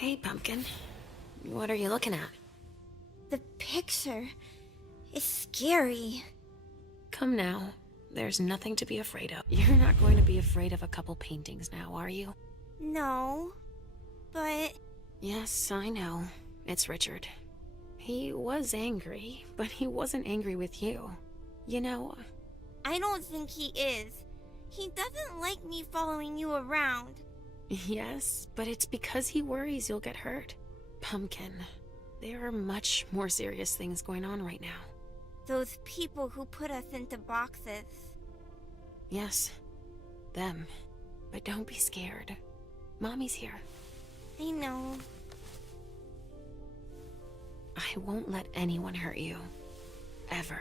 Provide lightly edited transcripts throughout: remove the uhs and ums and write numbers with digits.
Hey, Pumpkin. What are you looking at? The picture is scary. Come now. There's nothing to be afraid of. You're not going to be afraid of a couple paintings now, are you? No, but... Yes, I know. It's Richard. He was angry, but he wasn't angry with you. You know... I don't think he is. He doesn't like me following you around. Yes, but it's because he worries you'll get hurt. Pumpkin, there are much more serious things going on right now. Those people who put us into boxes. Yes, them. But don't be scared. Mommy's here. I know. I won't let anyone hurt you. Ever.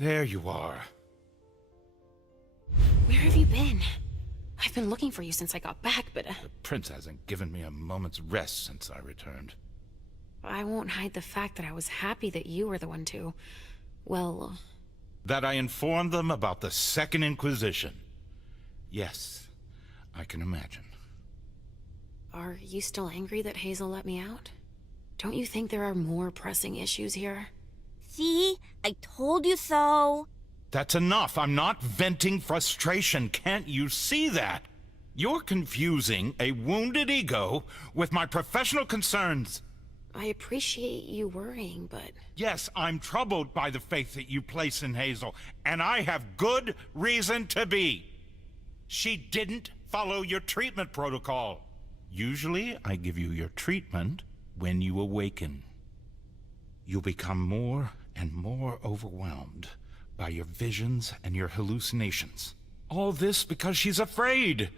There you are. Where have you been? I've been looking for you since I got back, but... The prince hasn't given me a moment's rest since I returned. I won't hide the fact that I was happy that you were the one to... well... That I informed them about the Second Inquisition. Yes, I can imagine. Are you still angry that Hazel let me out? Don't you think there are more pressing issues here? See? I told you so. That's enough. I'm not venting frustration. Can't you see that? You're confusing a wounded ego with my professional concerns. I appreciate you worrying, but... Yes, I'm troubled by the faith that you place in Hazel, and I have good reason to be. She didn't follow your treatment protocol. Usually, I give you your treatment when you awaken. You'll become more and more overwhelmed by your visions and your hallucinations. All this because she's afraid.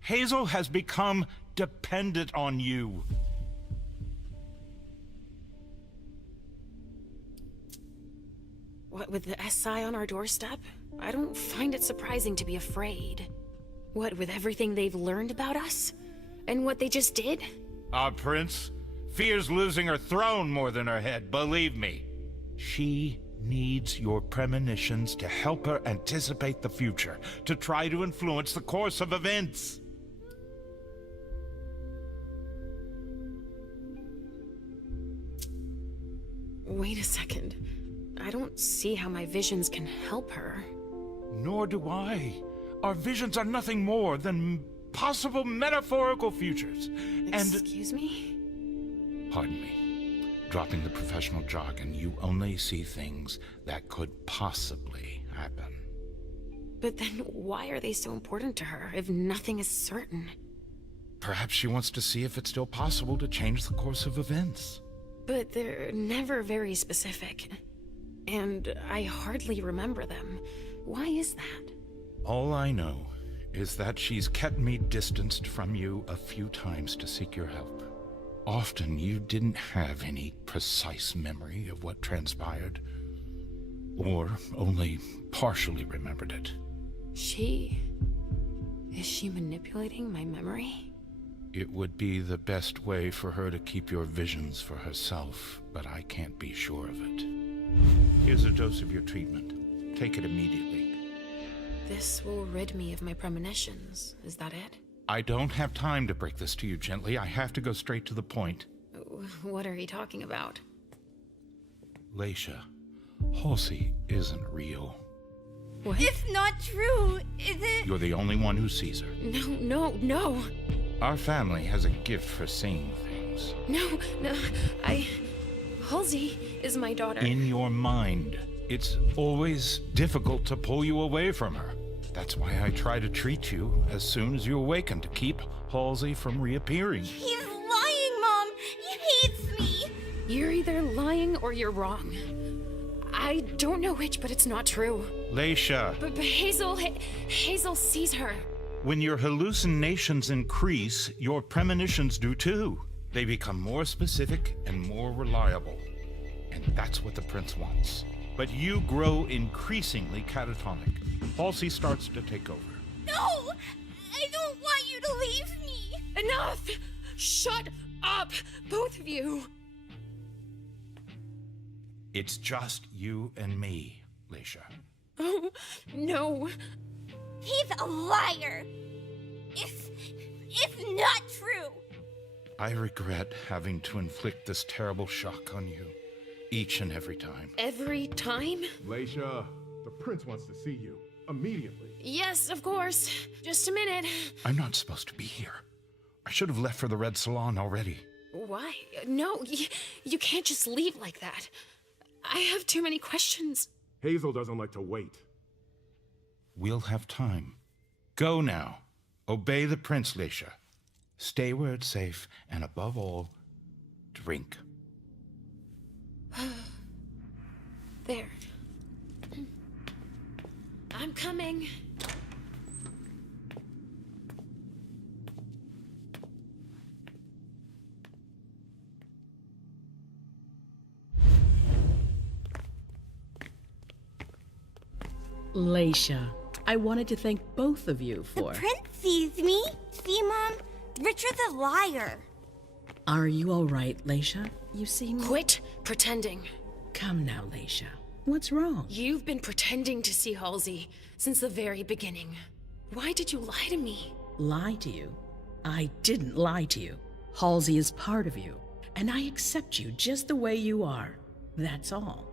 Hazel has become dependent on you. What, with the SI on our doorstep? I don't find it surprising to be afraid. What, with everything they've learned about us? And what they just did? Our prince fears losing her throne more than her head, believe me. She needs your premonitions to help her anticipate the future, to try to influence the course of events. Wait a second. I don't see how my visions can help her. Nor do I. Our visions are nothing more than possible metaphorical futures. Excuse me? Pardon me. Dropping the professional jargon, you only see things that could possibly happen. But then why are they so important to her if nothing is certain? Perhaps she wants to see if it's still possible to change the course of events. But they're never very specific. And I hardly remember them. Why is that? All I know is that she's kept me distanced from you a few times to seek your help. Often you didn't have any precise memory of what transpired. Or only partially remembered it. Is she manipulating my memory? It would be the best way for her to keep your visions for herself, but I can't be sure of it. Here's a dose of your treatment. Take it immediately. This will rid me of my premonitions. Is that it? I don't have time to break this to you gently. I have to go straight to the point. What are you talking about? Leisha, Halsey isn't real. What? It's not true, is it? You're the only one who sees her. No. Our family has a gift for seeing things. No. Halsey is my daughter. In your mind. It's always difficult to pull you away from her. That's why I try to treat you as soon as you awaken to keep Halsey from reappearing. He's lying, Mom! He hates me! You're either lying or you're wrong. I don't know which, but it's not true. Leisha, But Hazel sees her. when your hallucinations increase, your premonitions do too. They become more specific and more reliable. And that's what the prince wants. But you grow increasingly catatonic. Halsey starts to take over. No! I don't want you to leave me! Enough! Shut up, both of you! It's just you and me, Leisha. Oh, no. He's a liar! It's not true! I regret having to inflict this terrible shock on you, each and every time. Every time? Leisha, the prince wants to see you. Immediately. Yes, of course. Just a minute. I'm not supposed to be here. I should have left for the Red Salon already. Why? No, you can't just leave like that. I have too many questions. Hazel doesn't like to wait. We'll have time. Go now. Obey the prince, Leisha. Stay where it's safe, and above all, drink. There. I'm coming. Leisha, I wanted to thank both of you for... The prince sees me. See, Mom? Richard's a liar. Are you all right, Leisha? You seem... Quit pretending. Come now, Leisha. What's wrong? You've been pretending to see Halsey since the very beginning. Why did you lie to me? Lie to you? I didn't lie to you. Halsey is part of you, and I accept you just the way you are. That's all.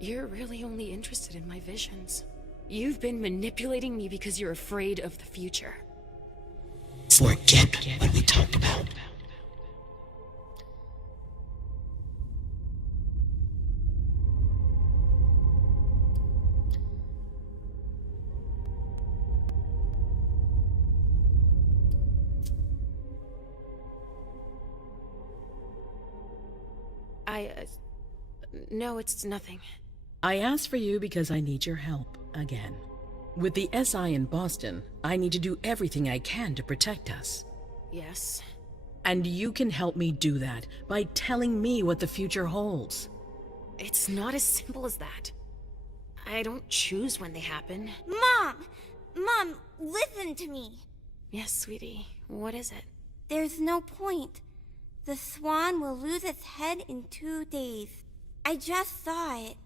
You're really only interested in my visions. You've been manipulating me because you're afraid of the future. Forget what we talked about. No, it's nothing. I asked for you because I need your help, again. With the SI in Boston, I need to do everything I can to protect us. Yes. And you can help me do that by telling me what the future holds. It's not as simple as that. I don't choose when they happen. Mom, listen to me. Yes, sweetie. What is it? There's no point. The swan will lose its head in 2 days. I just saw it.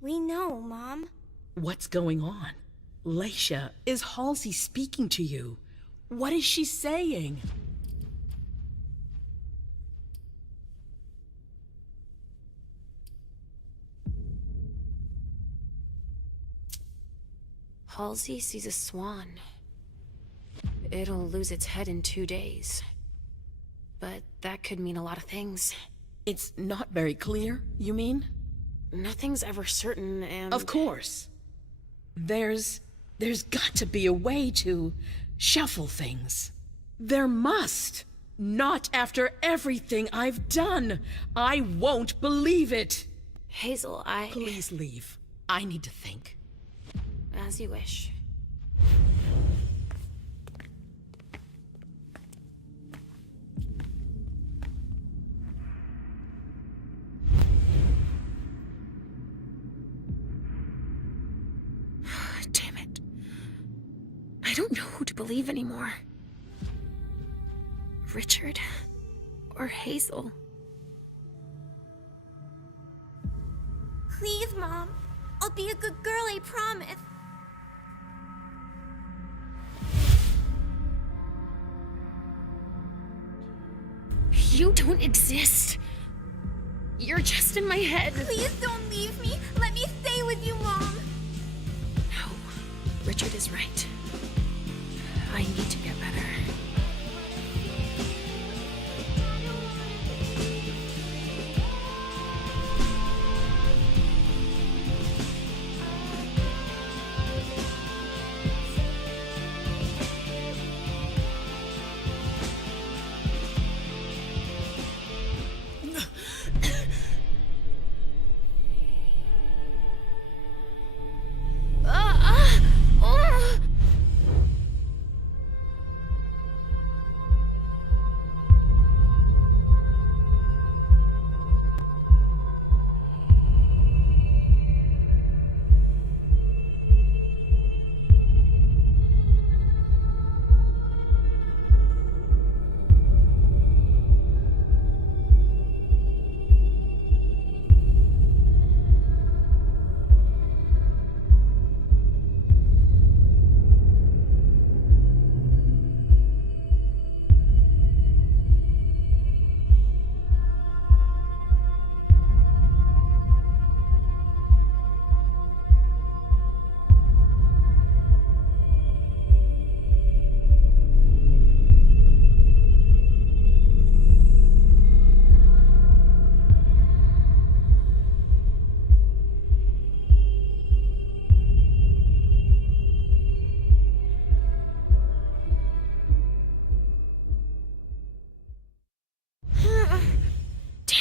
We know, Mom. What's going on? Leisha, is Halsey speaking to you? What is she saying? Halsey sees a swan. It'll lose its head in 2 days. but that could mean a lot of things. It's not very clear, you mean? Nothing's ever certain, and... Of course. There's got to be a way to shuffle things. There must. Not after everything I've done. I won't believe it. Hazel, Please leave. I need to think. As you wish. Damn it. I don't know who to believe anymore. Richard or Hazel. Please, Mom. I'll be a good girl, I promise. You don't exist. You're just in my head. Please don't leave me. Let me stay with you, Mom. No, Richard is right. I need to get better.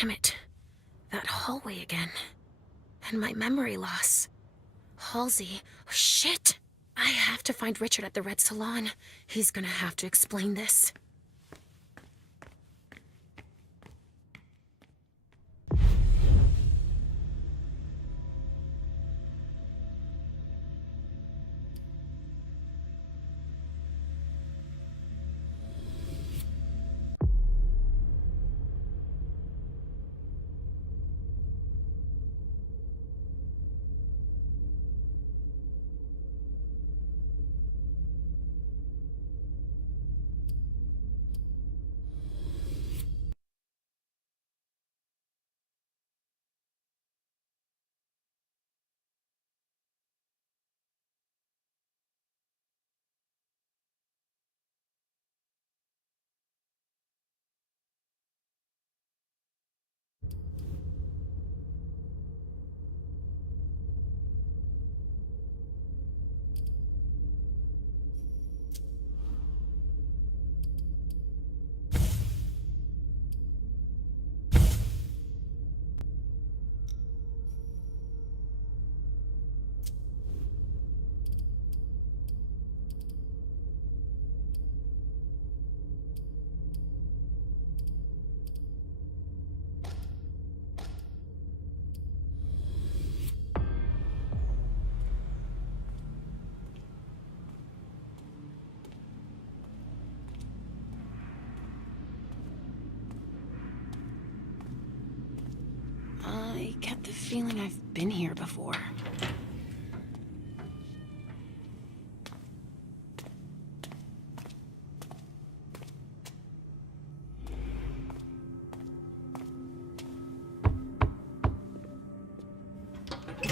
Damn it. That hallway again. And my memory loss. Halsey. Oh, shit! I have to find Richard at the Red Salon. He's gonna have to explain this. I get the feeling I've been here before.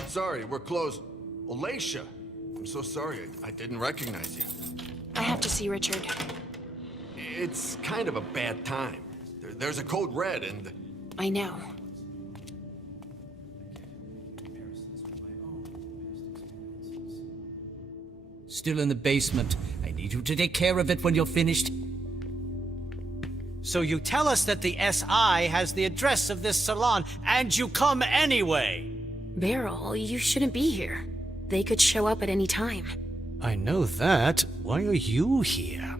Sorry, we're closed. Alacia! I'm so sorry, I didn't recognize you. I have to see Richard. It's kind of a bad time. There's a code red and... I know. Still in the basement. I need you to take care of it when you're finished. So you tell us that the SI has the address of this salon, and you come anyway! Beryl, you shouldn't be here. They could show up at any time. I know that. Why are you here?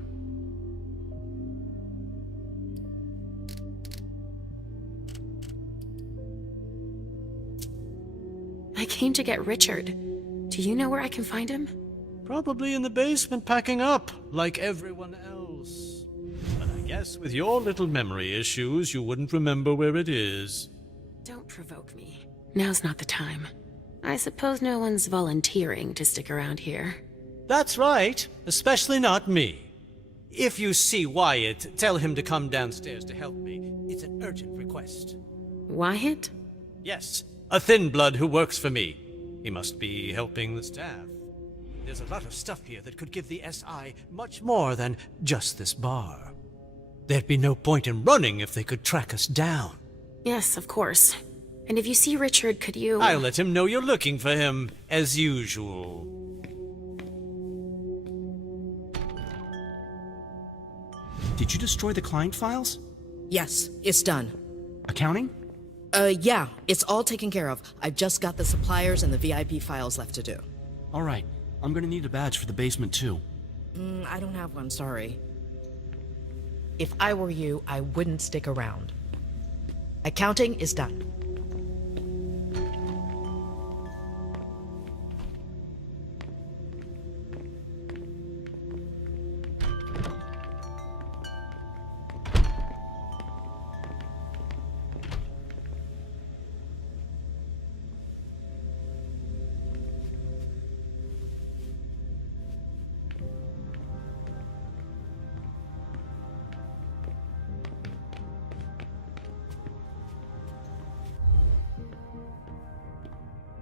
I came to get Richard. Do you know where I can find him? Probably in the basement packing up, like everyone else. But I guess with your little memory issues, you wouldn't remember where it is. Don't provoke me. Now's not the time. I suppose no one's volunteering to stick around here. That's right, especially not me. If you see Wyatt, tell him to come downstairs to help me. It's an urgent request. Wyatt? Yes, a thin blood who works for me. He must be helping the staff. There's a lot of stuff here that could give the SI much more than just this bar. There'd be no point in running if they could track us down. Yes, of course. And if you see Richard, could you... I'll let him know you're looking for him, as usual. Did you destroy the client files? Yes, it's done. Accounting? Yeah, it's all taken care of. I've just got the suppliers and the VIP files left to do. All right. I'm gonna need a badge for the basement, too. I don't have one, sorry. If I were you, I wouldn't stick around. Accounting is done.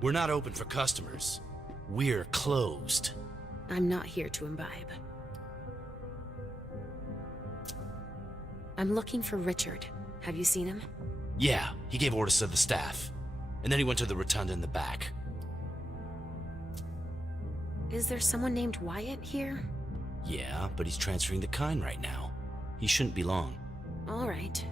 We're not open for customers. We're closed. I'm not here to imbibe. I'm looking for Richard. Have you seen him? Yeah, he gave orders to the staff. And then he went to the rotunda in the back. Is there someone named Wyatt here? Yeah, but he's transferring the kind right now. He shouldn't be long. All right.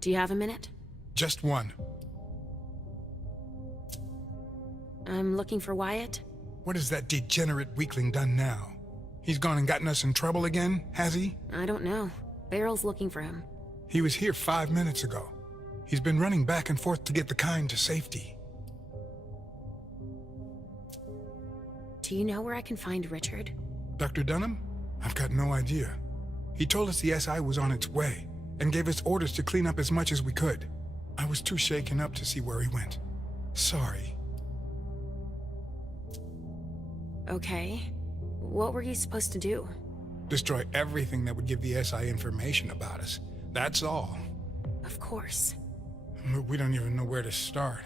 Do you have a minute? Just one. I'm looking for Wyatt. What has that degenerate weakling done now? He's gone and gotten us in trouble again, has he? I don't know. Beryl's looking for him. He was here 5 minutes ago. He's been running back and forth to get the kind to safety. Do you know where I can find Richard? Dr. Dunham? I've got no idea. He told us the SI was on its way and gave us orders to clean up as much as we could. I was too shaken up to see where he went. Sorry. Okay. What were you supposed to do? Destroy everything that would give the SI information about us. That's all. Of course. But we don't even know where to start.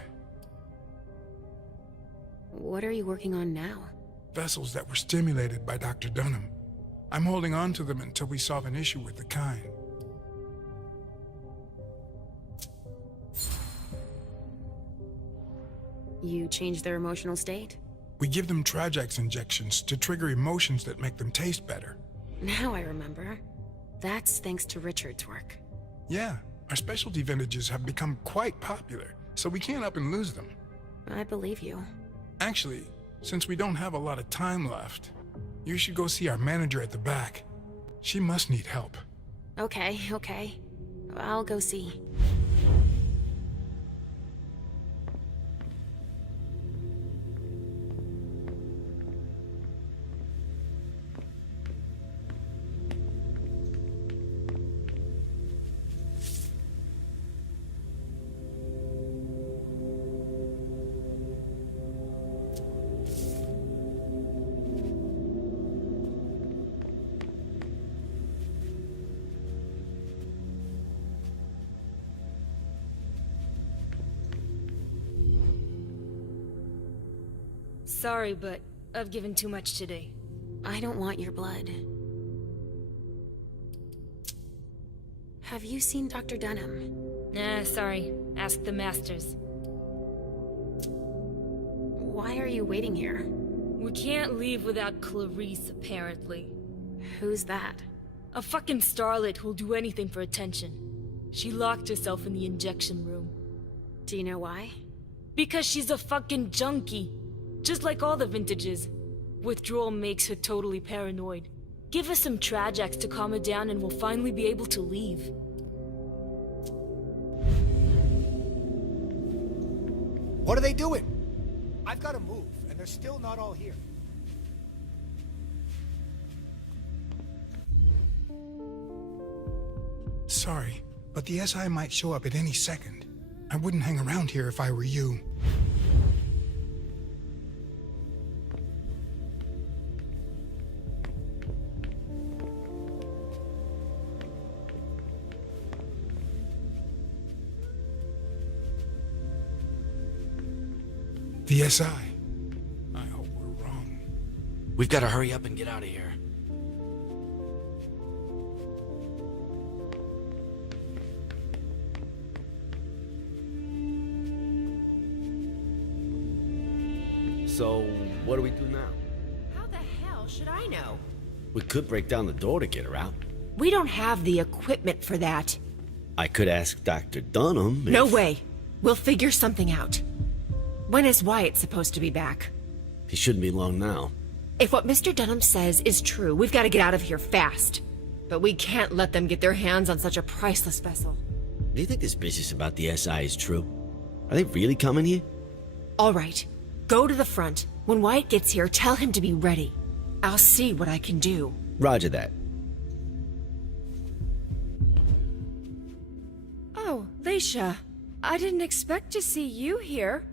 What are you working on now? Vessels that were stimulated by Dr. Dunham. I'm holding on to them until we solve an issue with the kind. You change their emotional state? We give them Trajax injections to trigger emotions that make them taste better. Now I remember. That's thanks to Richard's work. Yeah, our specialty vintages have become quite popular, so we can't up and lose them. I believe you. Actually, since we don't have a lot of time left, you should go see our manager at the back. She must need help. Okay. I'll go see. Sorry, but I've given too much today. I don't want your blood. Have you seen Dr. Dunham? Nah, sorry. Ask the masters. Why are you waiting here? We can't leave without Clarice, apparently. Who's that? A fucking starlet who'll do anything for attention. She locked herself in the injection room. Do you know why? Because she's a fucking junkie. Just like all the vintages. Withdrawal makes her totally paranoid. Give her some Trajax to calm her down and we'll finally be able to leave. What are they doing? I've got to move, and they're still not all here. Sorry, but the SI might show up at any second. I wouldn't hang around here if I were you. The SI. I hope we're wrong. We've got to hurry up and get out of here. So, what do we do now? How the hell should I know? We could break down the door to get her out. We don't have the equipment for that. I could ask Dr. Dunham if... No way. We'll figure something out. When is Wyatt supposed to be back? He shouldn't be long now. If what Mr. Dunham says is true, we've got to get out of here fast. But we can't let them get their hands on such a priceless vessel. Do you think this business about the SI is true? Are they really coming here? All right. Go to the front. When Wyatt gets here, tell him to be ready. I'll see what I can do. Roger that. Oh, Leisha. I didn't expect to see you here.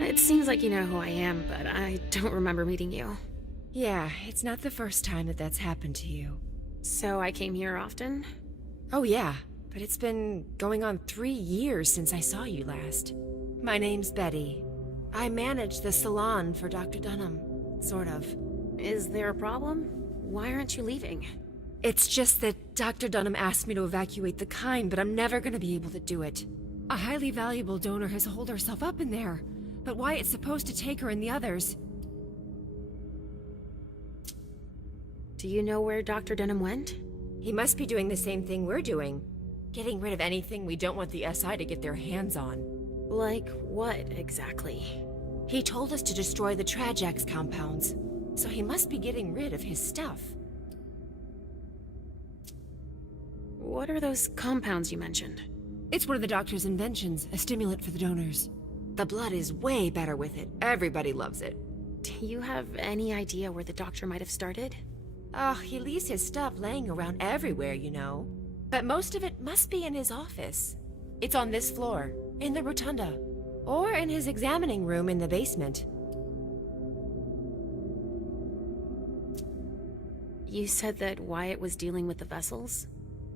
It seems like you know who I am, but I don't remember meeting you. Yeah, it's not the first time that that's happened to you. So I came here often? Oh yeah, but it's been going on 3 years since I saw you last. My name's Betty. I manage the salon for Dr. Dunham. Sort of. Is there a problem? Why aren't you leaving? It's just that Dr. Dunham asked me to evacuate the kind, but I'm never gonna be able to do it. A highly valuable donor has holed herself up in there, but Wyatt's supposed to take her and the others. Do you know where Dr. Dunham went? He must be doing the same thing we're doing. Getting rid of anything we don't want the SI to get their hands on. Like what, exactly? He told us to destroy the Trajax compounds, so he must be getting rid of his stuff. What are those compounds you mentioned? It's one of the doctor's inventions, a stimulant for the donors. The blood is way better with it. Everybody loves it. Do you have any idea where the doctor might have started? Oh, he leaves his stuff laying around everywhere, you know. But most of it must be in his office. It's on this floor, in the rotunda, or in his examining room in the basement. You said that Wyatt was dealing with the vessels?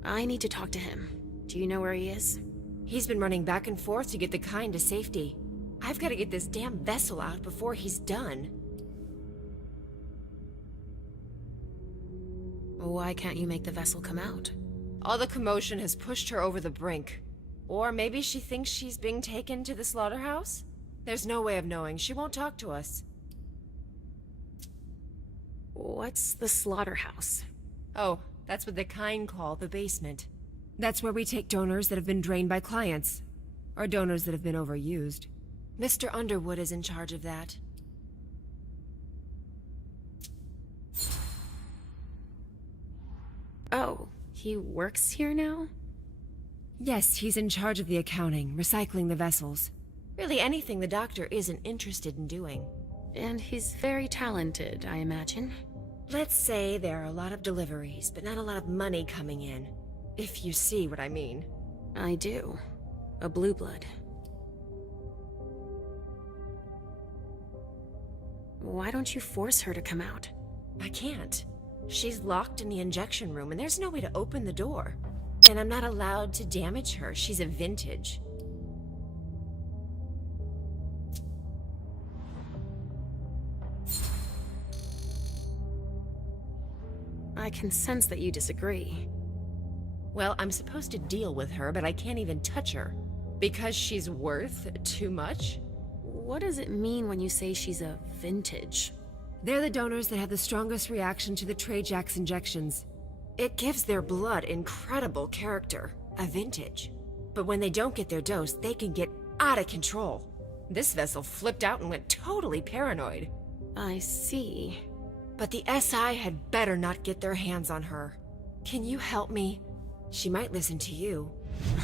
I need to talk to him. Do you know where he is? He's been running back and forth to get the kind to safety. I've got to get this damn vessel out before he's done. Why can't you make the vessel come out? All the commotion has pushed her over the brink. Or maybe she thinks she's being taken to the slaughterhouse? There's no way of knowing. She won't talk to us. What's the slaughterhouse? Oh, that's what the kind call the basement. That's where we take donors that have been drained by clients. Or donors that have been overused. Mr. Underwood is in charge of that. Oh, he works here now? Yes, he's in charge of the accounting, recycling the vessels. Really anything the doctor isn't interested in doing. And he's very talented, I imagine. Let's say there are a lot of deliveries, but not a lot of money coming in. If you see what I mean. I do. A blue blood. Why don't you force her to come out? I can't. She's locked in the injection room and there's no way to open the door. And I'm not allowed to damage her. She's a vintage. I can sense that you disagree. Well, I'm supposed to deal with her, but I can't even touch her. Because she's worth too much? What does it mean when you say she's a vintage? They're the donors that have the strongest reaction to the Trajax injections. It gives their blood incredible character, a vintage. But when they don't get their dose, they can get out of control. This vessel flipped out and went totally paranoid. I see. But the SI had better not get their hands on her. Can you help me? She might listen to you.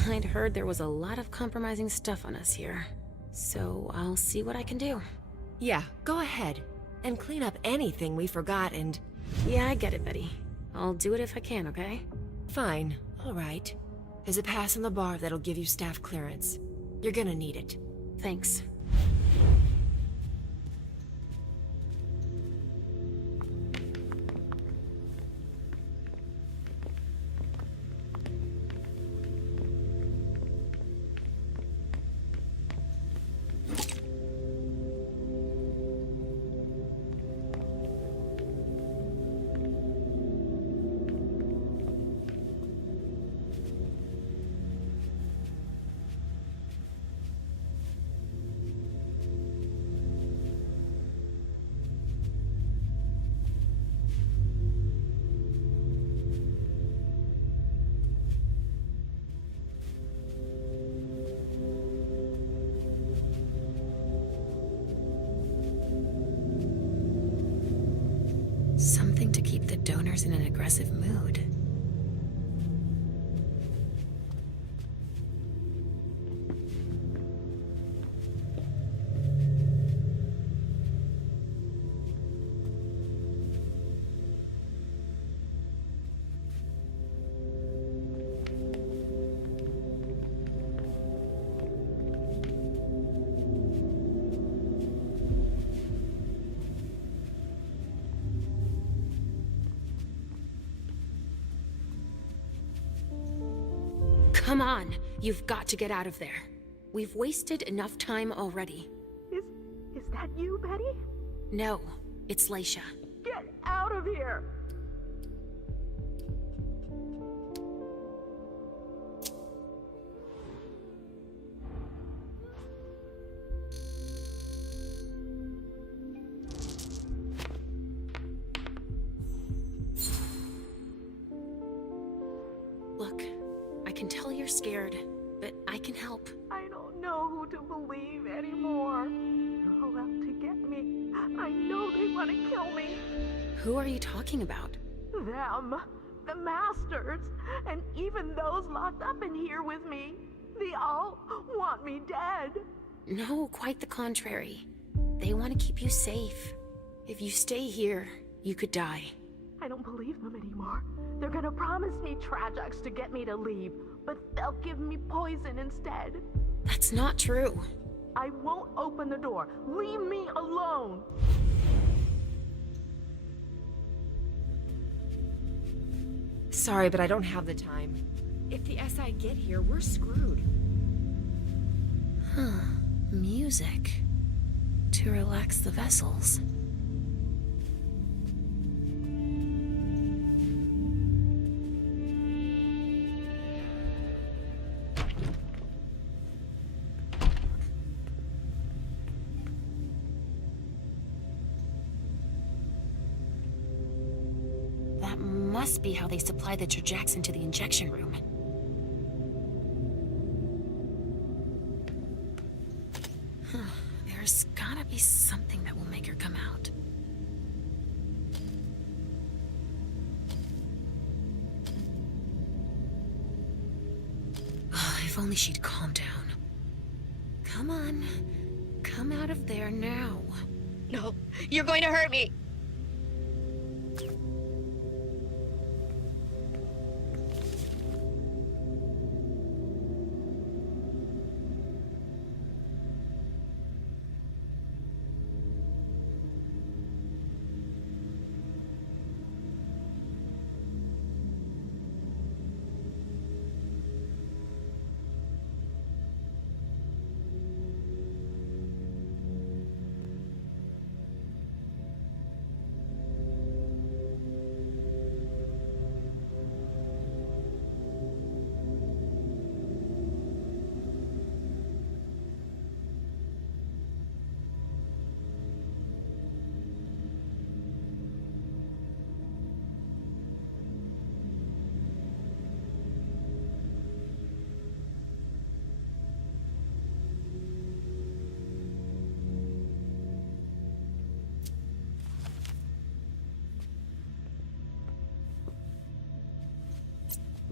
I'd heard there was a lot of compromising stuff on us here. So I'll see what I can do. Yeah, go ahead. And clean up anything we forgot and... Yeah, I get it, Betty. I'll do it if I can, okay? Fine. All right. There's a pass on the bar that'll give you staff clearance. You're gonna need it. Thanks. Something to keep the donors in an aggressive mood. Come on, you've got to get out of there. We've wasted enough time already. Is that you, Betty? No, it's Leisha. Get out of here! Look, I can tell you're scared, but I can help. I don't know who to believe anymore. They're all out to get me. I know they want to kill me. Who are you talking about? Them. The Masters. And even those locked up in here with me. They all want me dead. No, quite the contrary. They want to keep you safe. If you stay here, you could die. I don't believe them anymore. They're gonna promise me Trajax to get me to leave, but they'll give me poison instead. That's not true. I won't open the door. Leave me alone. Sorry, but I don't have the time. If the SI get here, we're screwed. Huh. Music. To relax the vessels. That must be how they supply the Trajax into the injection room. There's gotta be something that will make her come out. If only she'd calm down. Come on. Come out of there now. No, you're going to hurt me.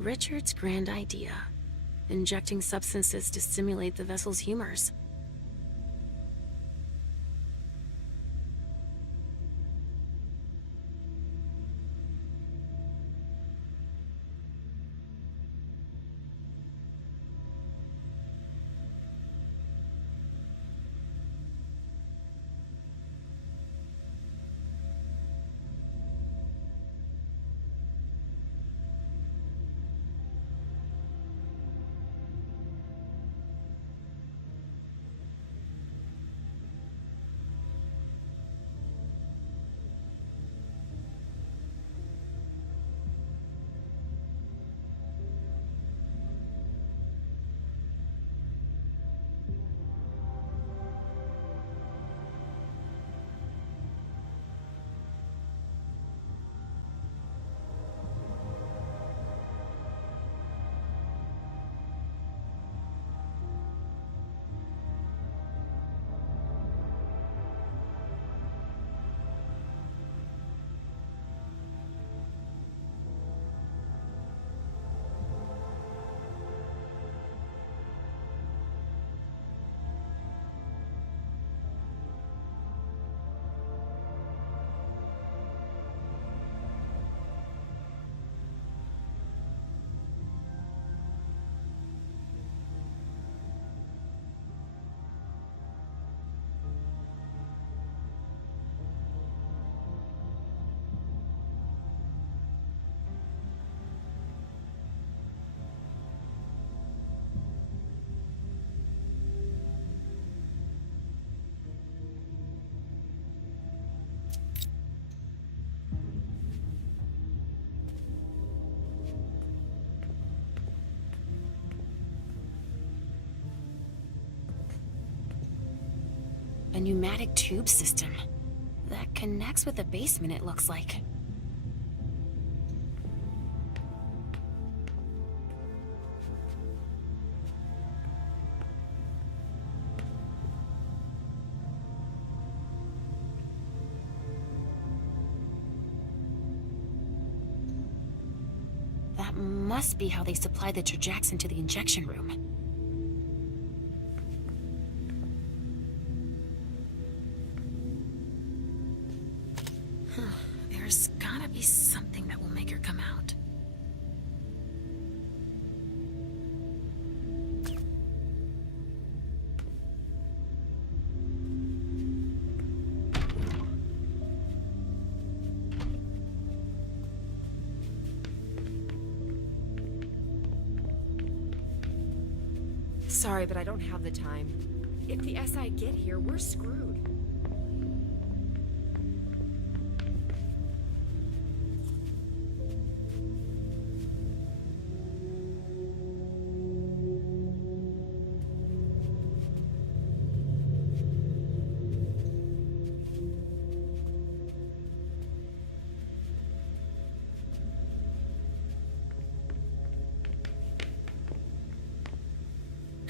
Richard's grand idea. Injecting substances to stimulate the vessel's humors. A pneumatic tube system that connects with the basement, it looks like. That must be how they supply the trajects into the injection room. There's gotta be something that will make her come out. Sorry, but I don't have the time. If the SI get here, we're screwed.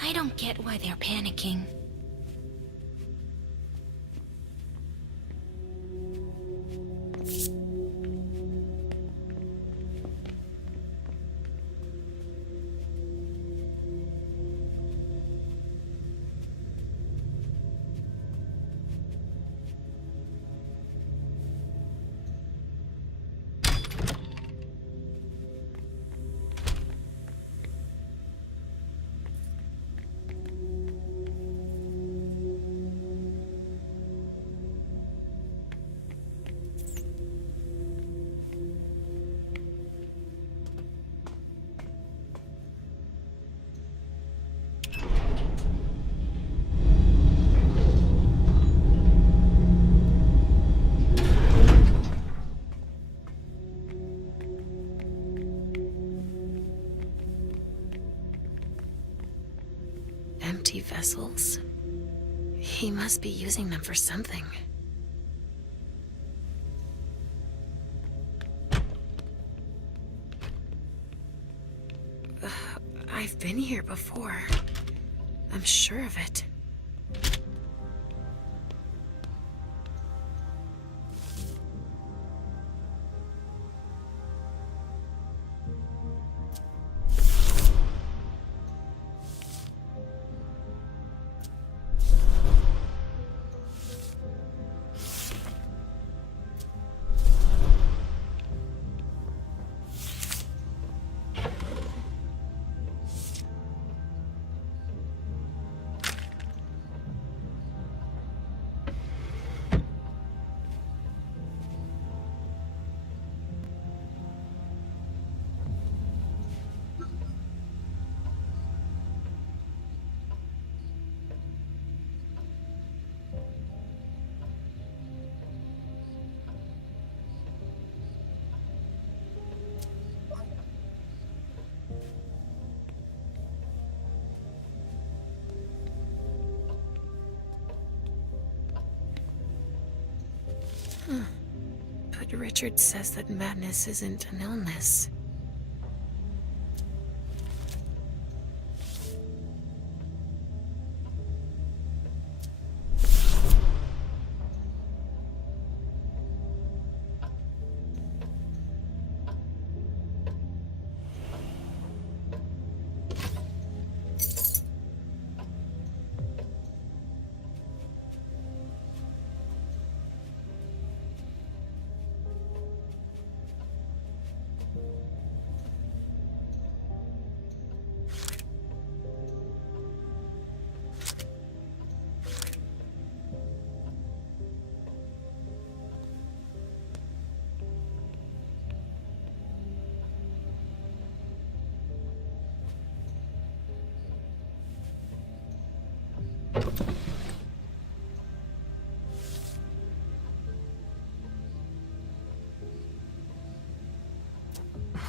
I don't get why they're panicking. Empty vessels. He must be using them for something. I've been here before. I'm sure of it. But Richard says that madness isn't an illness.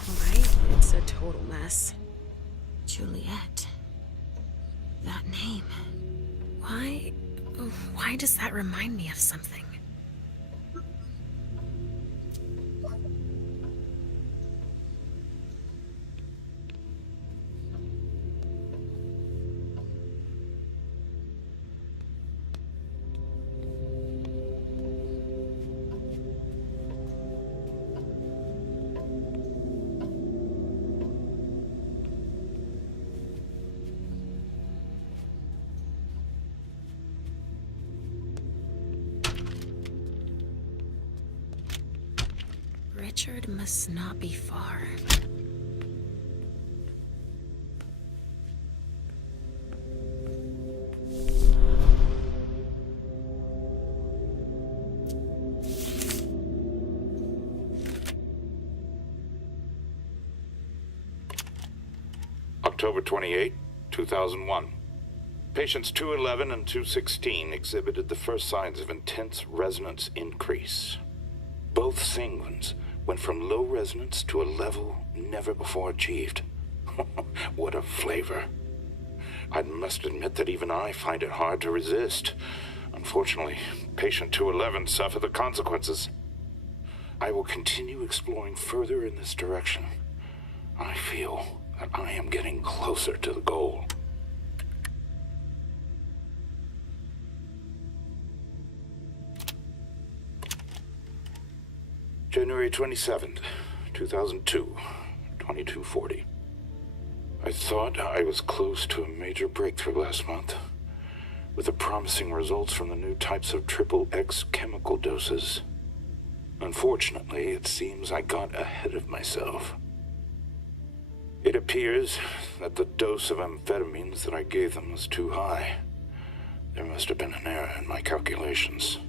Alright, it's a total mess. Juliet. That name. Why does that remind me of something? Richard must not be far. October 28, 2001. Patients 211 and 216 exhibited the first signs of intense resonance increase. Both sanguines went from low resonance to a level never before achieved. What a flavor. I must admit that even I find it hard to resist. Unfortunately, patient 211 suffered the consequences. I will continue exploring further in this direction. I feel that I am getting closer to the goal. January 27th, 2002, 2240. I thought I was close to a major breakthrough last month, with the promising results from the new types of XXX chemical doses. Unfortunately, it seems I got ahead of myself. It appears that the dose of amphetamines that I gave them was too high. There must have been an error in my calculations.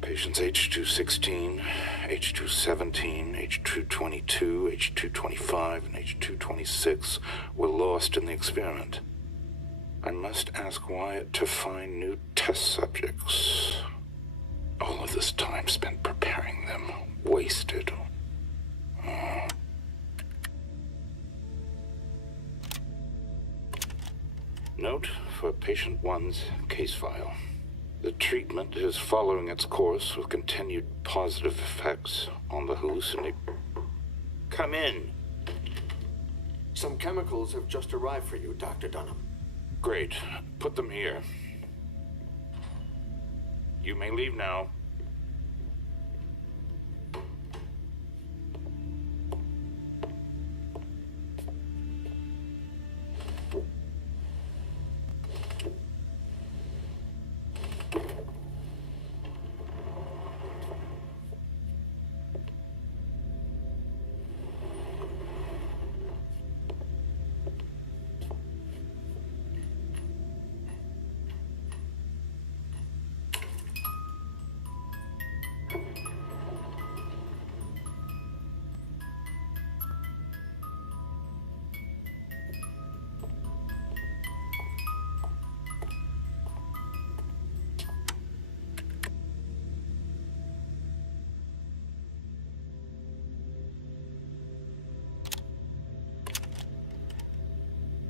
Patients H216, H217, H222, H225, and H226 were lost in the experiment. I must ask Wyatt to find new test subjects. All of this time spent preparing them, wasted. Note for patient 1's case file. The treatment is following its course with continued positive effects on the hallucinate. Come in. Some chemicals have just arrived for you, Dr. Dunham. Great. Put them here. You may leave now.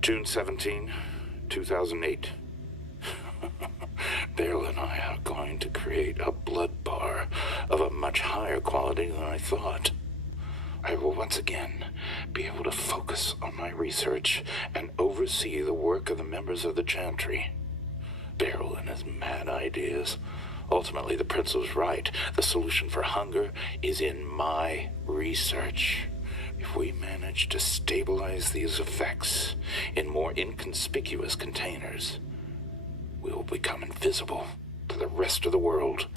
June 17, 2008. Beryl and I are going to create a blood bar of a much higher quality than I thought. I will once again be able to focus on my research and oversee the work of the members of the Chantry. Beryl and his mad ideas. Ultimately, the prince was right. The solution for hunger is in my research. If we manage to stabilize these effects in more inconspicuous containers, we will become invisible to the rest of the world.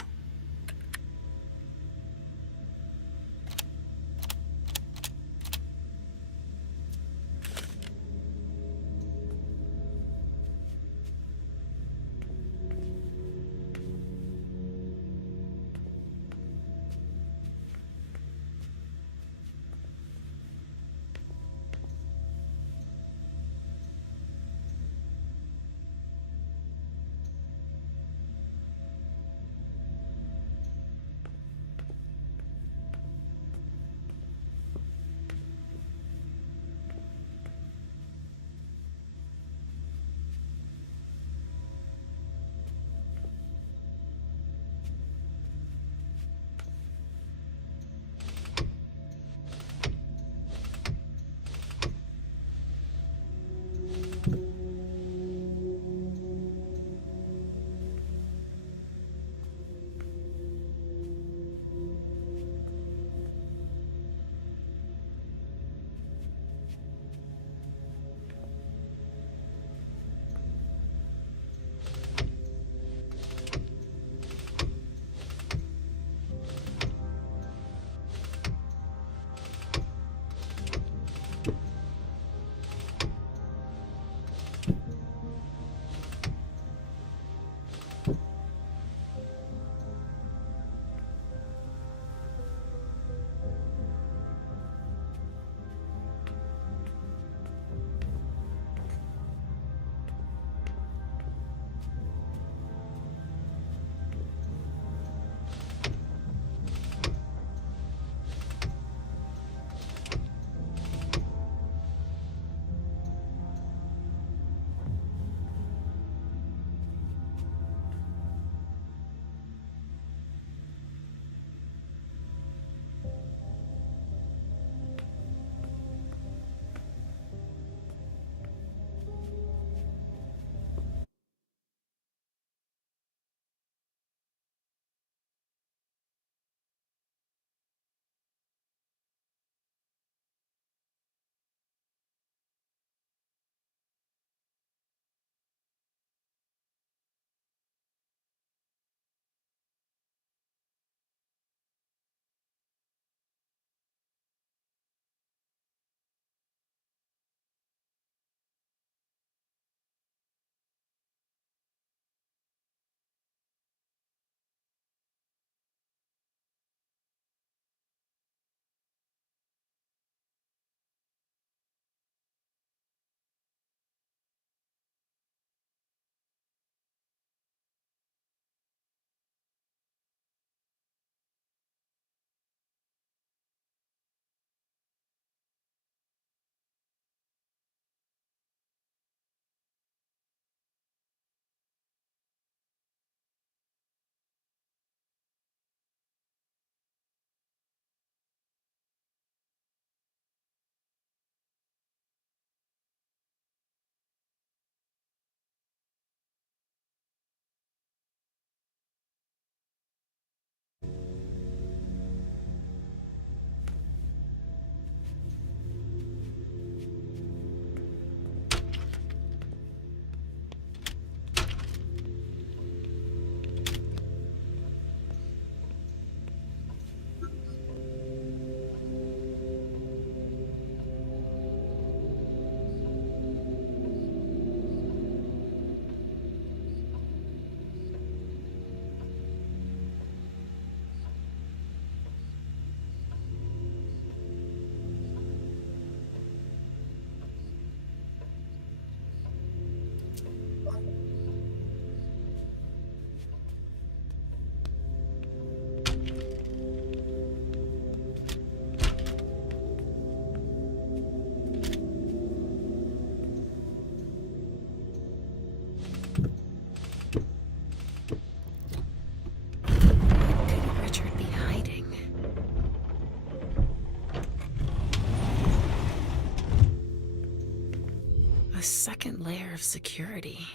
second layer of security.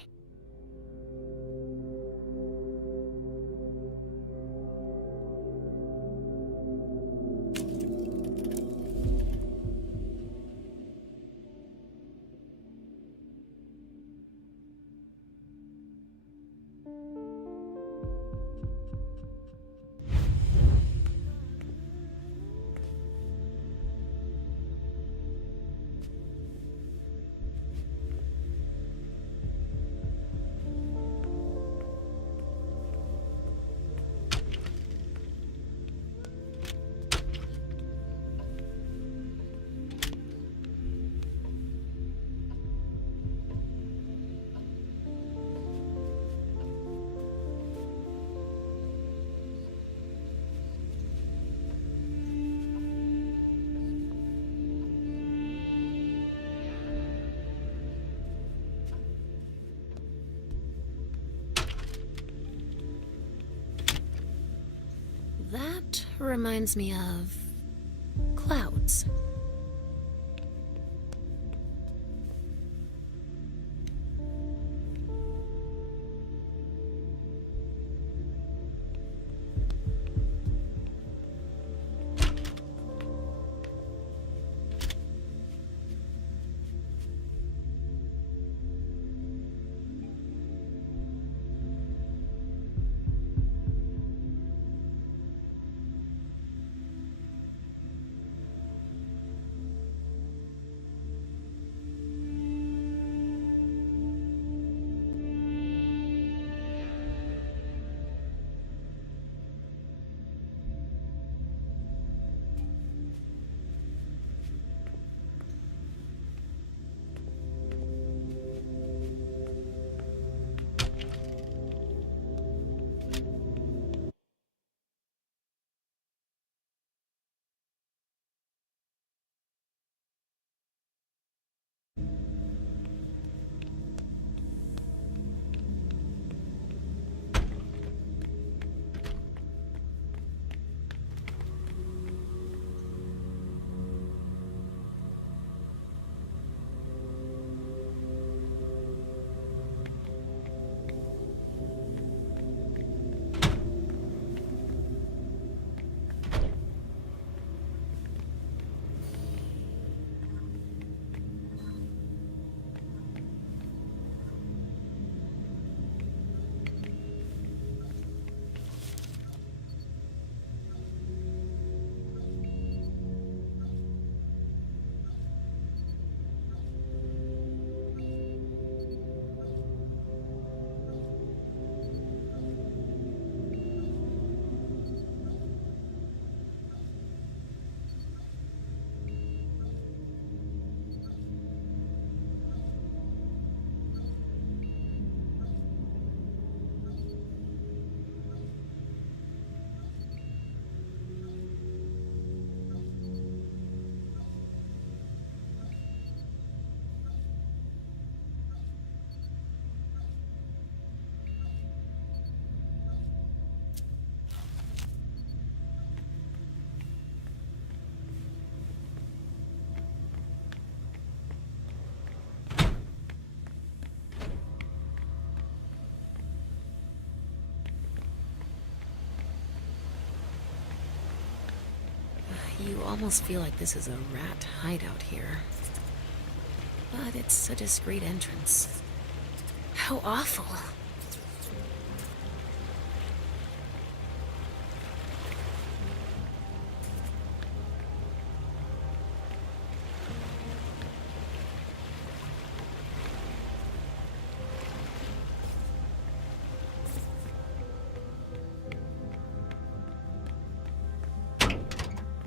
That reminds me of clouds. You almost feel like this is a rat hideout here. But it's a discreet entrance. How awful.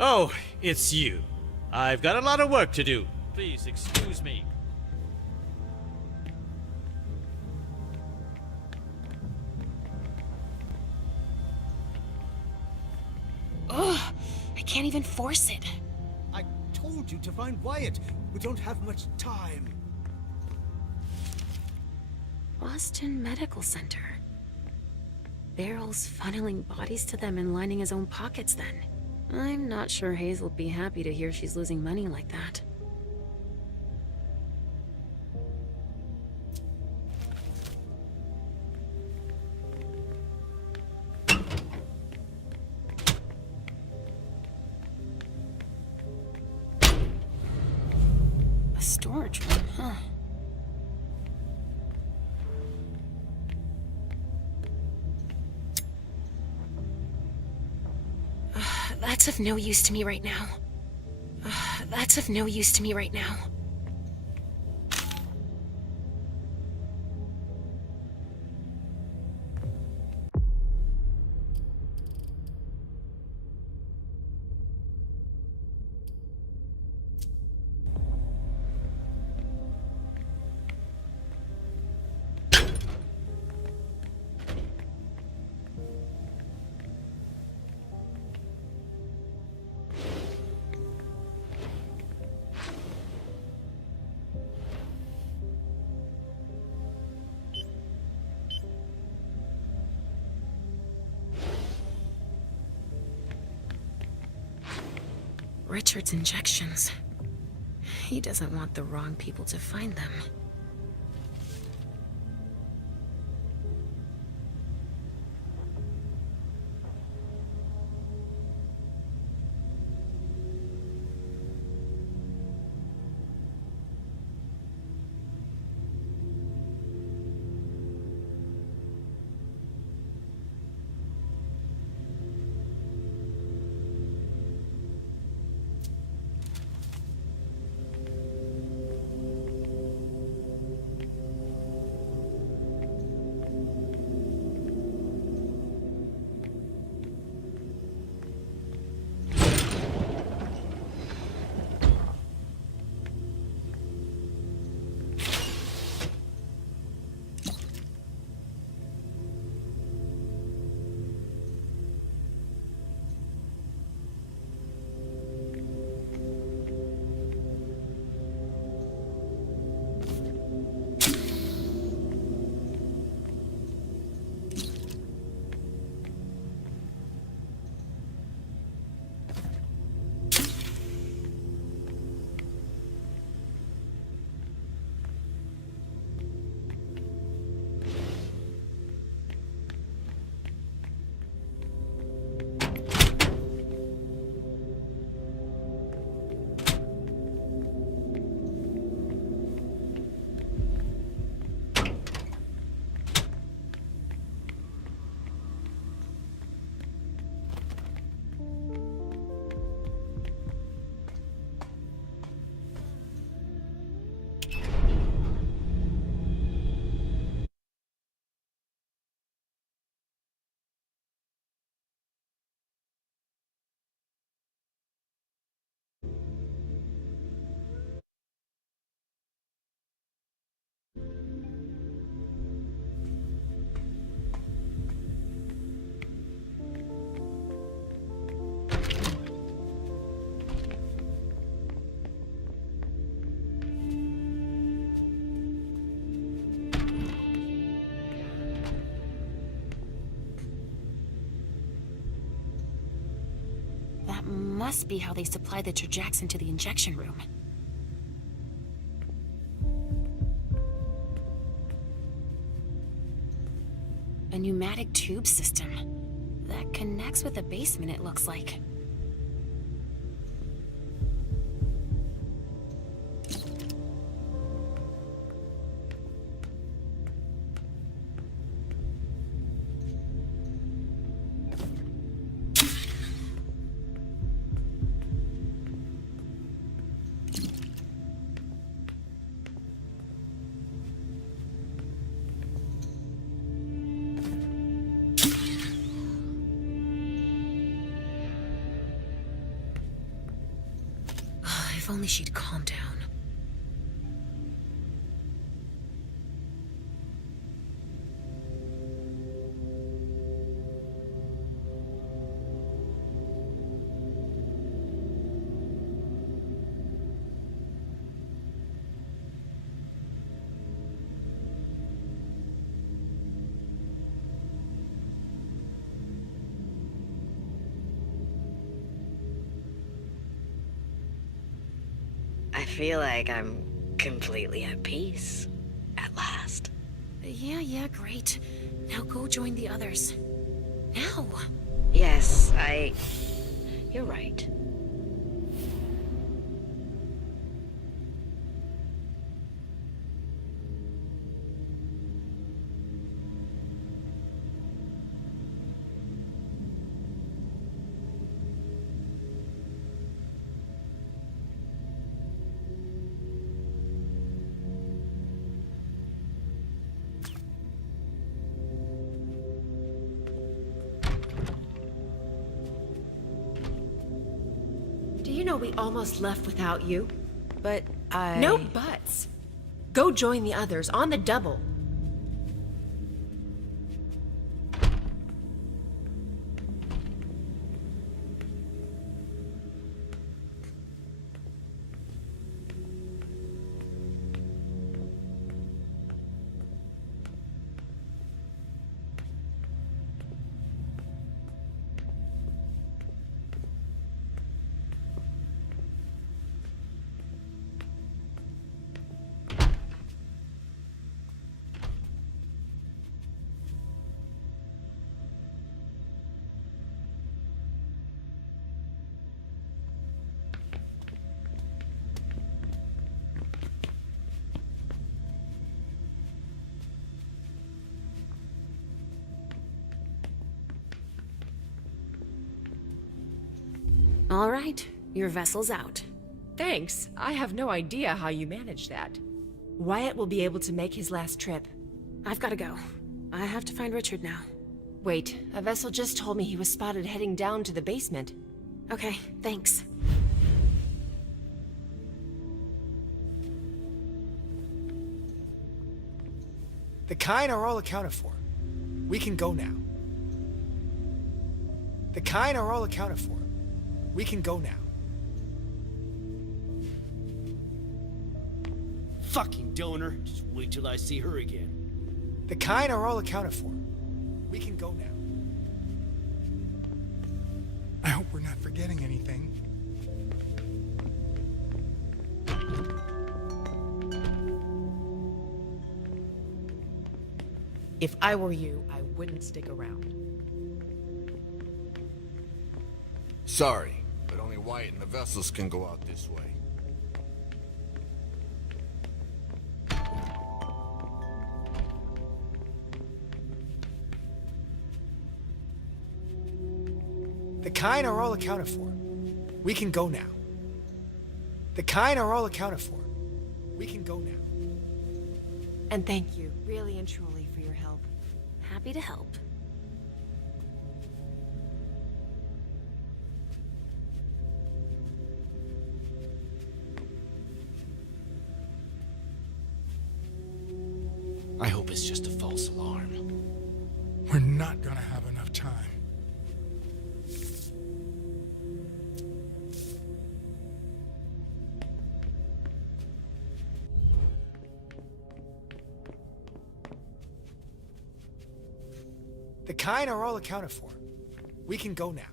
Oh, it's you. I've got a lot of work to do. Please excuse me. Ugh, I can't even force it. I told you to find Wyatt. We don't have much time. Boston Medical Center. Barrel's funneling bodies to them and lining his own pockets then. I'm not sure Hazel'd be happy to hear she's losing money like that. storage room, huh? That's of no use to me right now. That's of no use to me right now. Richard's injections. He doesn't want the wrong people to find them. That must be how they supply the trajects into the injection room. A pneumatic tube system that connects with the basement, it looks like. If only she'd calm down. I feel like I'm completely at peace. At last. Yeah, great. Now go join the others. Now! Yes, You're right. You know, we almost left without you. But I... No buts. Go join the others on the double. All right, your vessel's out. Thanks. I have no idea how you managed that. Wyatt will be able to make his last trip. I've gotta go. I have to find Richard now. Wait, a vessel just told me he was spotted heading down to the basement. Okay, thanks. The kind are all accounted for. We can go now. The kind are all accounted for. We can go now. Fucking donor. Just wait till I see her again. The kind are all accounted for. We can go now. I hope we're not forgetting anything. If I were you, I wouldn't stick around. Sorry, but only Wyatt and the vessels can go out this way. The kind are all accounted for. We can go now. The kind are all accounted for. We can go now. And thank you, really and truly, for your help. Happy to help. I hope it's just a false alarm. We're not gonna have enough time. The kind are all accounted for. We can go now.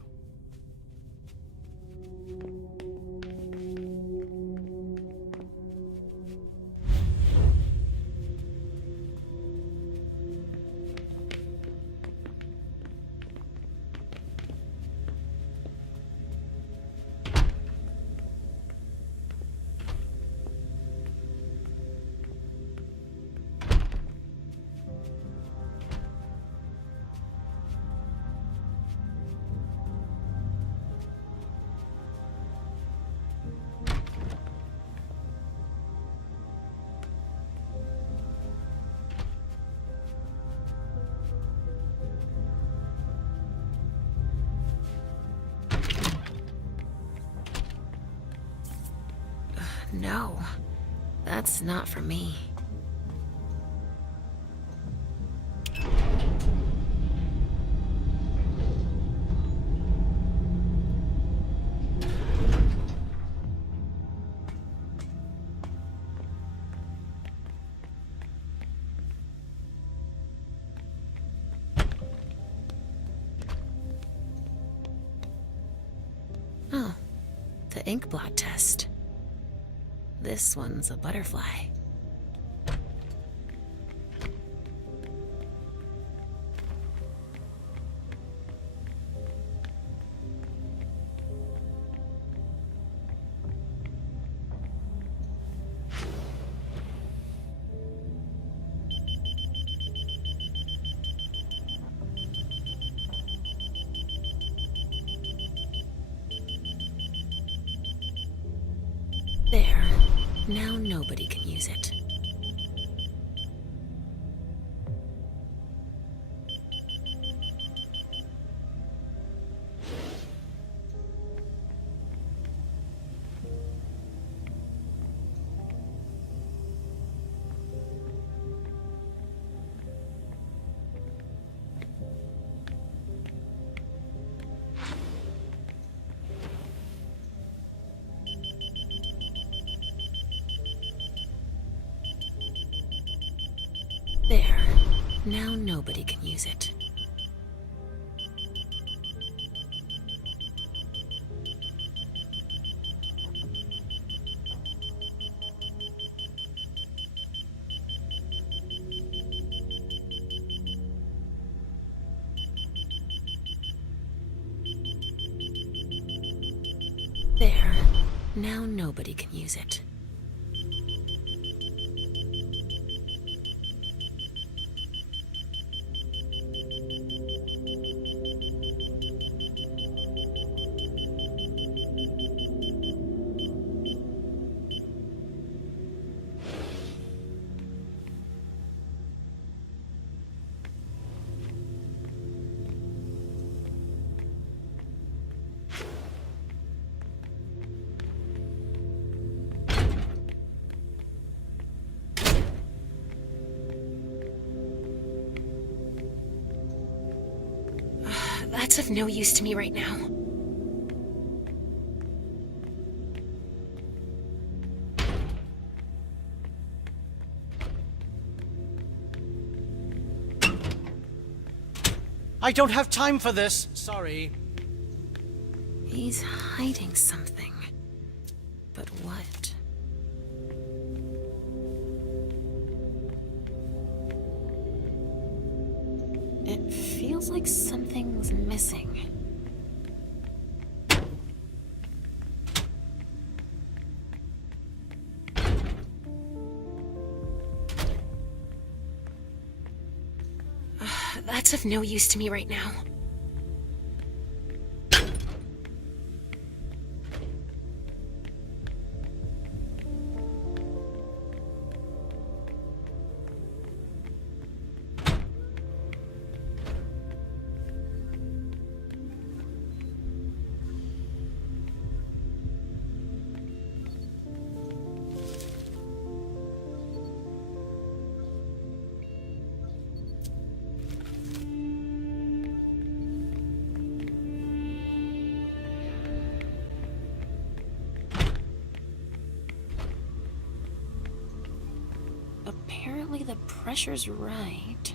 No, that's not for me. Oh, the ink blot test. This one's a butterfly. There. Now nobody can use it. now nobody can use it. There. Now nobody can use it. That's of no use to me right now. I don't have time for this. Sorry. He's hiding something. But what? It feels like something's missing. That's of no use to me right now. Apparently the pressure's right.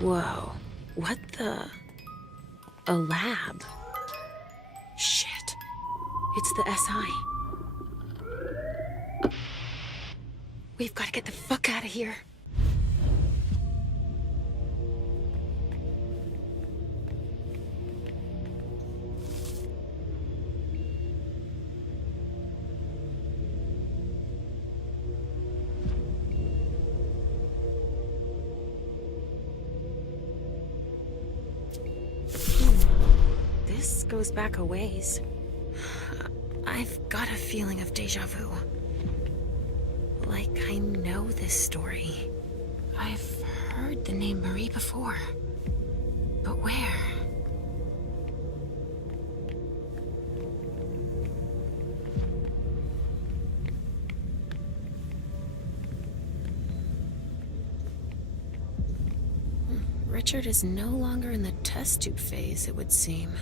Whoa. What the? A lab? Shit. It's the SI. We've got to get the fuck out of here. This goes back a ways. I've got a feeling of déjà vu. Like I know this story. I've heard the name Marie before. But where? Richard is no longer in the test tube phase, it would seem.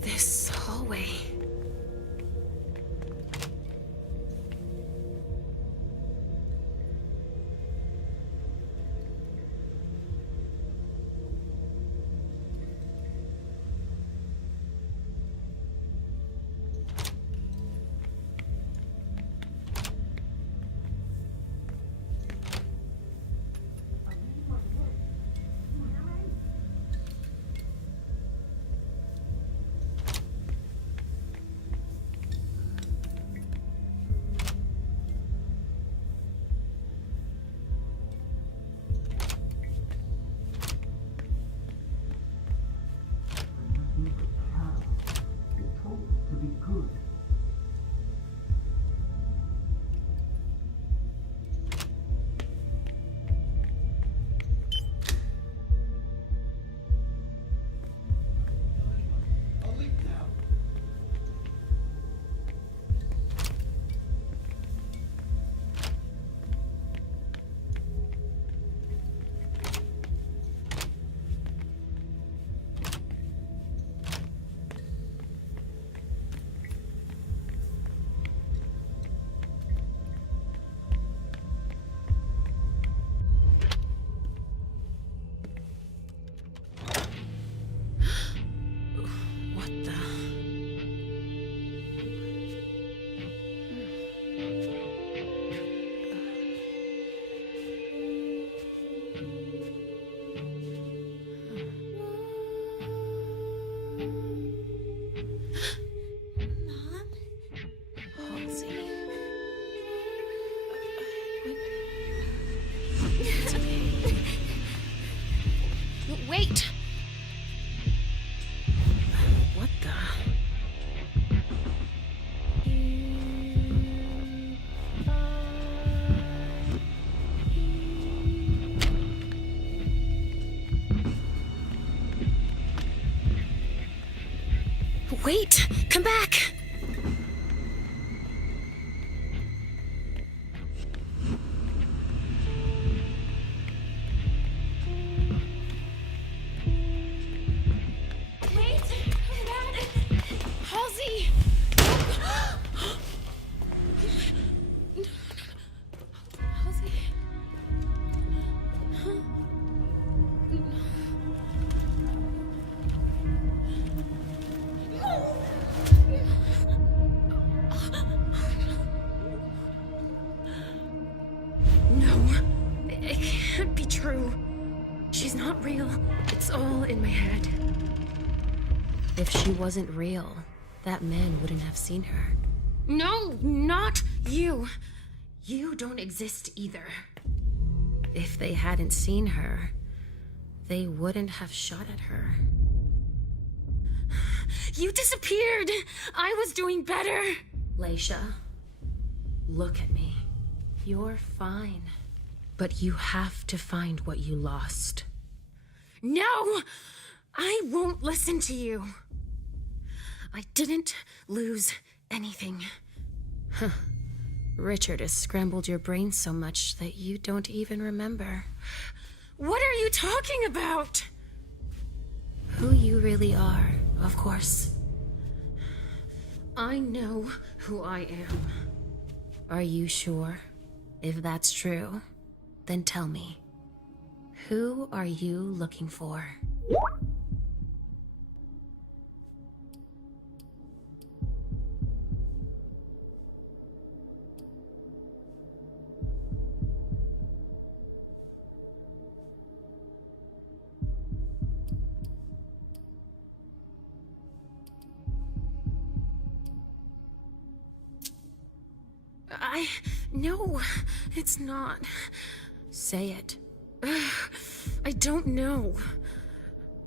This hallway. Wait! What the? Wait! Come back! She's not real. It's all in my head. If she wasn't real, that man wouldn't have seen her. No, not you. You don't exist either. If they hadn't seen her, they wouldn't have shot at her. You disappeared! I was doing better! Leisha, look at me. You're fine. But you have to find what you lost. No! I won't listen to you. I didn't lose anything. Huh. Richard has scrambled your brain so much that you don't even remember. What are you talking about? Who you really are, of course. I know who I am. Are you sure? If that's true, then tell me. Who are you looking for? No, it's not. Say it. I don't know.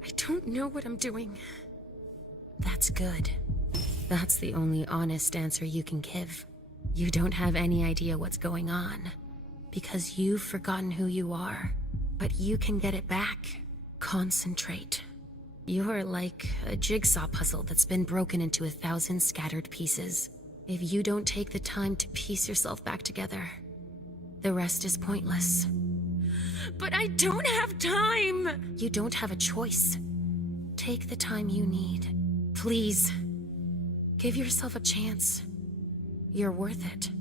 I don't know what I'm doing. That's good. That's the only honest answer you can give. You don't have any idea what's going on, because you've forgotten who you are. But you can get it back. Concentrate. You're like a jigsaw puzzle that's been broken into 1,000 scattered pieces. If you don't take the time to piece yourself back together, the rest is pointless. But I don't have time! You don't have a choice. Take the time you need. Please. Give yourself a chance. You're worth it.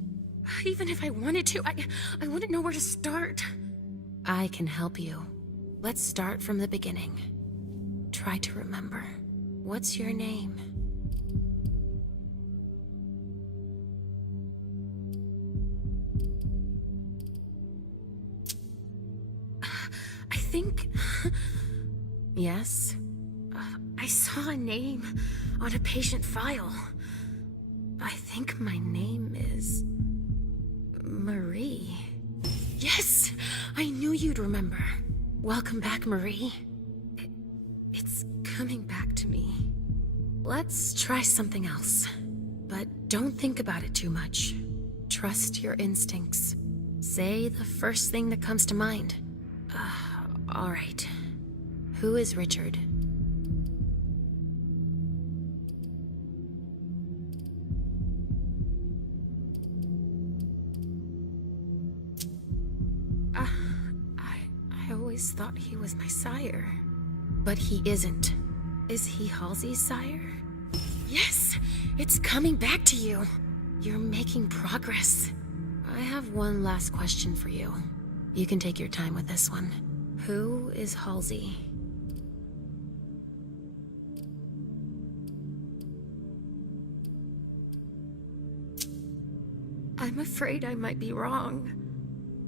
Even if I wanted to, I wouldn't know where to start. I can help you. Let's start from the beginning. Try to remember. What's your name? I think... Yes? I saw a name on a patient file. I think my name is... Marie. Yes! I knew you'd remember. Welcome back, Marie. It's coming back to me. Let's try something else. But don't think about it too much. Trust your instincts. Say the first thing that comes to mind. All right. Who is Richard? I always thought he was my sire. But he isn't. Is he Halsey's sire? Yes! It's coming back to you. You're making progress. I have one last question for you. You can take your time with this one. Who is Halsey? I'm afraid I might be wrong.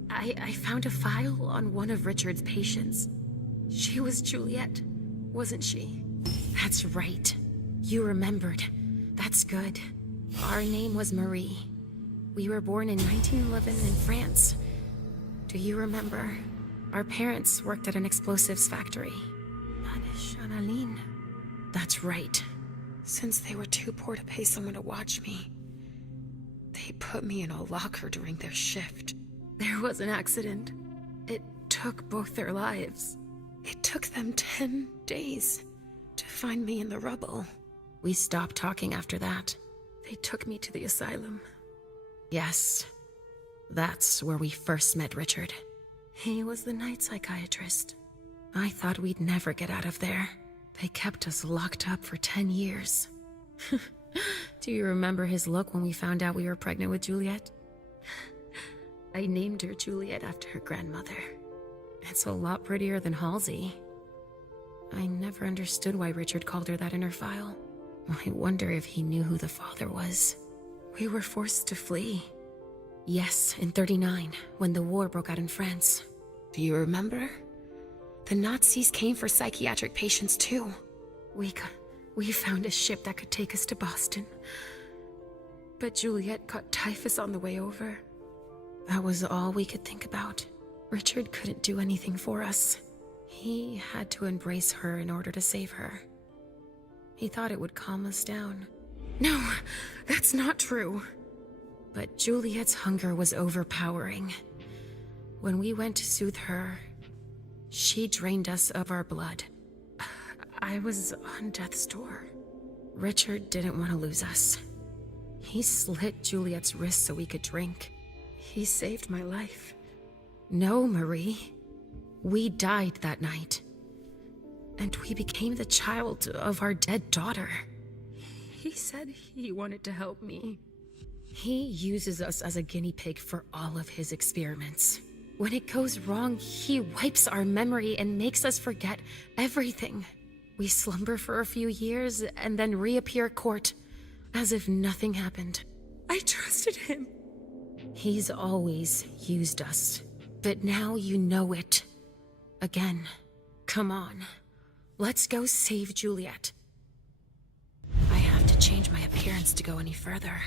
I found a file on one of Richard's patients. She was Juliet, wasn't she? That's right. You remembered. That's good. Our name was Marie. We were born in 1911 in France. Do you remember? Our parents worked at an explosives factory. Channeline. That's right. Since they were too poor to pay someone to watch me, they put me in a locker during their shift. There was an accident. It took both their lives. It took them 10 days to find me in the rubble. We stopped talking after that. They took me to the asylum. Yes, that's where we first met Richard. He was the night psychiatrist. I thought we'd never get out of there. They kept us locked up for 10 years. Do you remember his look when we found out we were pregnant with Juliet? I named her Juliet after her grandmother. It's a lot prettier than Halsey. I never understood why Richard called her that in her file. I wonder if he knew who the father was. We were forced to flee. Yes, in '39, when the war broke out in France. Do you remember? The Nazis came for psychiatric patients too. We found a ship that could take us to Boston. But Juliet caught typhus on the way over. That was all we could think about. Richard couldn't do anything for us. He had to embrace her in order to save her. He thought it would calm us down. No, that's not true. But Juliet's hunger was overpowering. When we went to soothe her, she drained us of our blood. I was on death's door. Richard didn't want to lose us. He slit Juliet's wrist so we could drink. He saved my life. No, Marie. We died that night. And we became the child of our dead daughter. He said he wanted to help me. He uses us as a guinea pig for all of his experiments. When it goes wrong, he wipes our memory and makes us forget everything. We slumber for a few years and then reappear at court, as if nothing happened. I trusted him. He's always used us, but now you know it. Again. Come on. Let's go save Juliet. I have to change my appearance to go any further.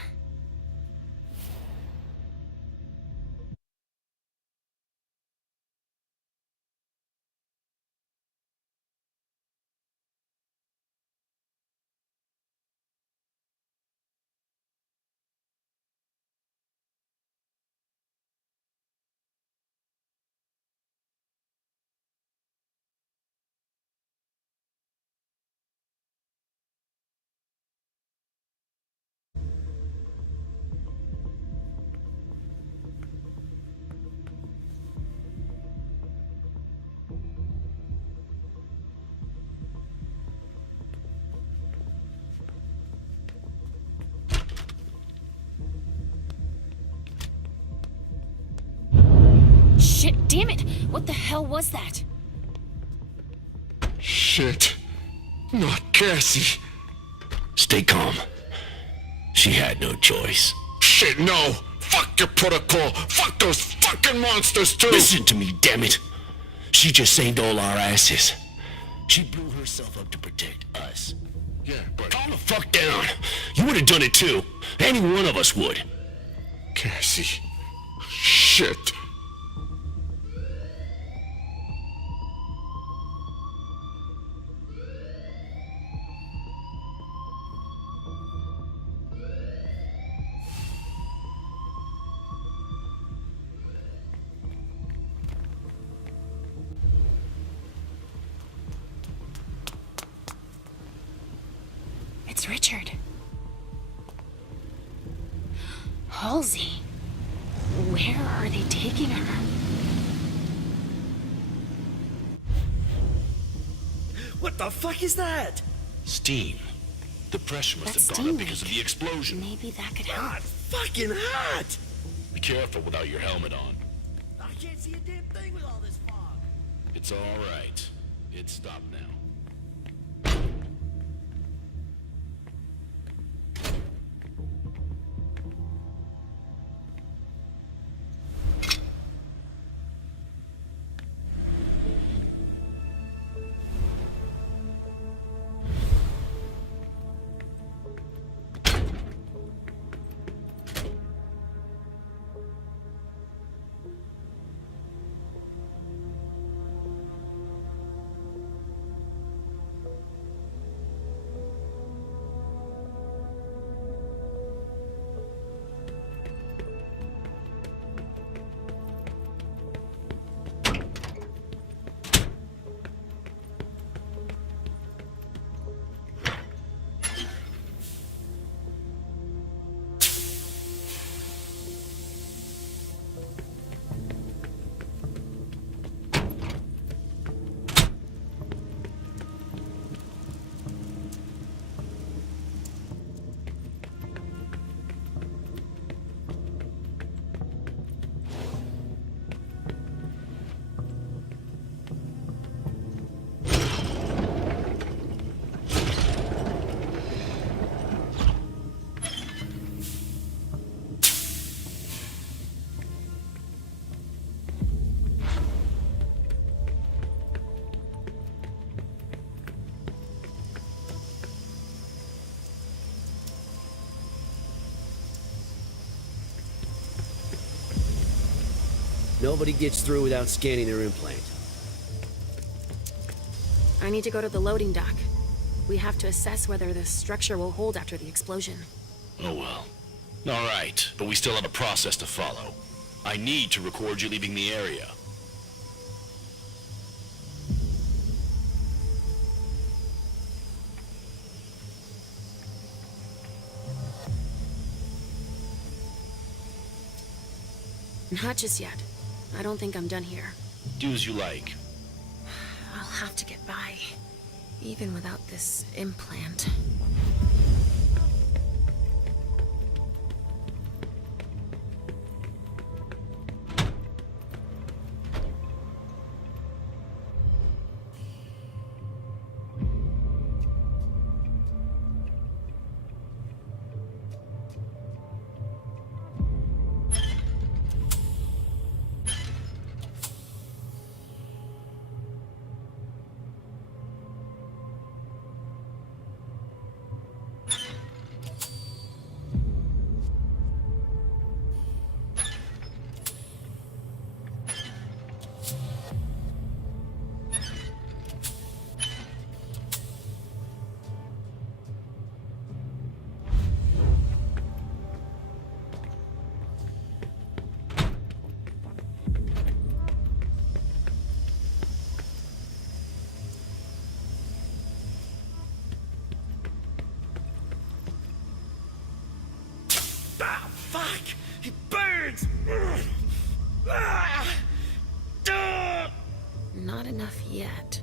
Damn it! What the hell was that? Shit. Not Cassie. Stay calm. She had no choice. Shit, no! Fuck your protocol! Fuck those fucking monsters too! Listen to me, damn it! She just saved all our asses. She blew herself up to protect us. Yeah, but... Calm the fuck down! You would have done it too. Any one of us would. Cassie. Shit. It's Richard. Halsey. Where are they taking her? What the fuck is that? Steam. The pressure must That's have gone up steam because of leak. the explosion. Maybe that could help. God, fucking hot! Be careful without your helmet on. I can't see a damn thing with all this fog. It's all right. It's stopped now. Nobody gets through without scanning their implant. I need to go to the loading dock. We have to assess whether the structure will hold after the explosion. Oh well. All right, but we still have a process to follow. I need to record you leaving the area. Not just yet. I don't think I'm done here. Do as you like. I'll have to get by, even without this implant. Ah, fuck! It burns! Not enough yet.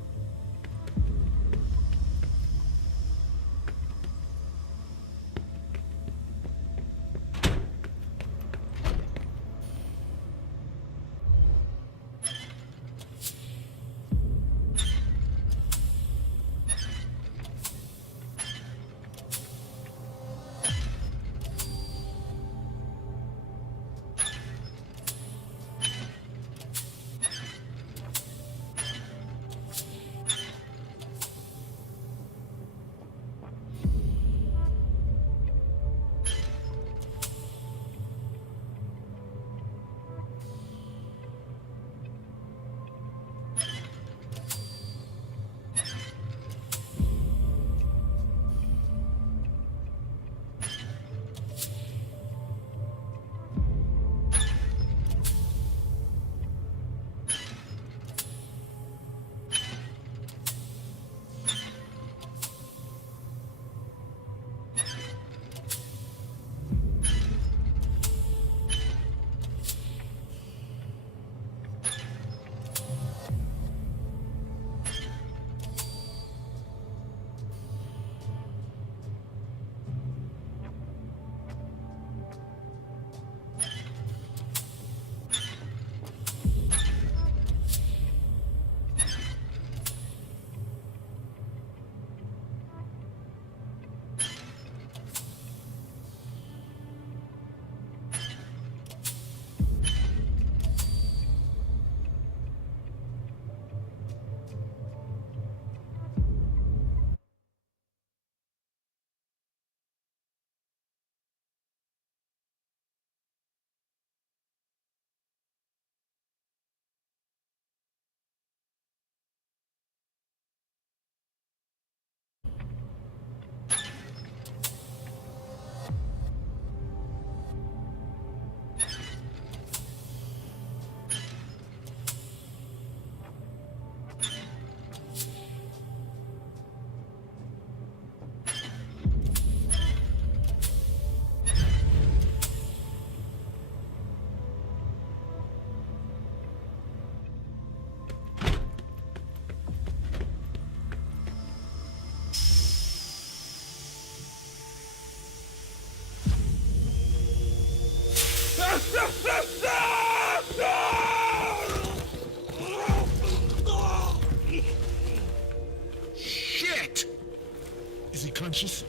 unconscious.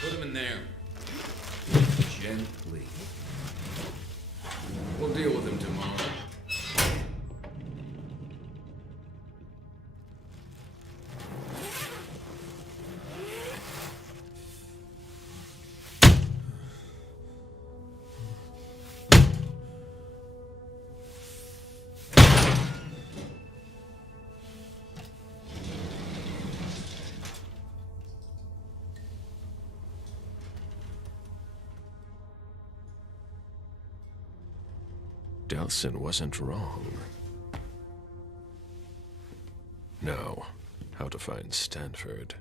Put him in there. Gently. We'll deal with him tomorrow. Delson wasn't wrong. Now, how to find Stanford.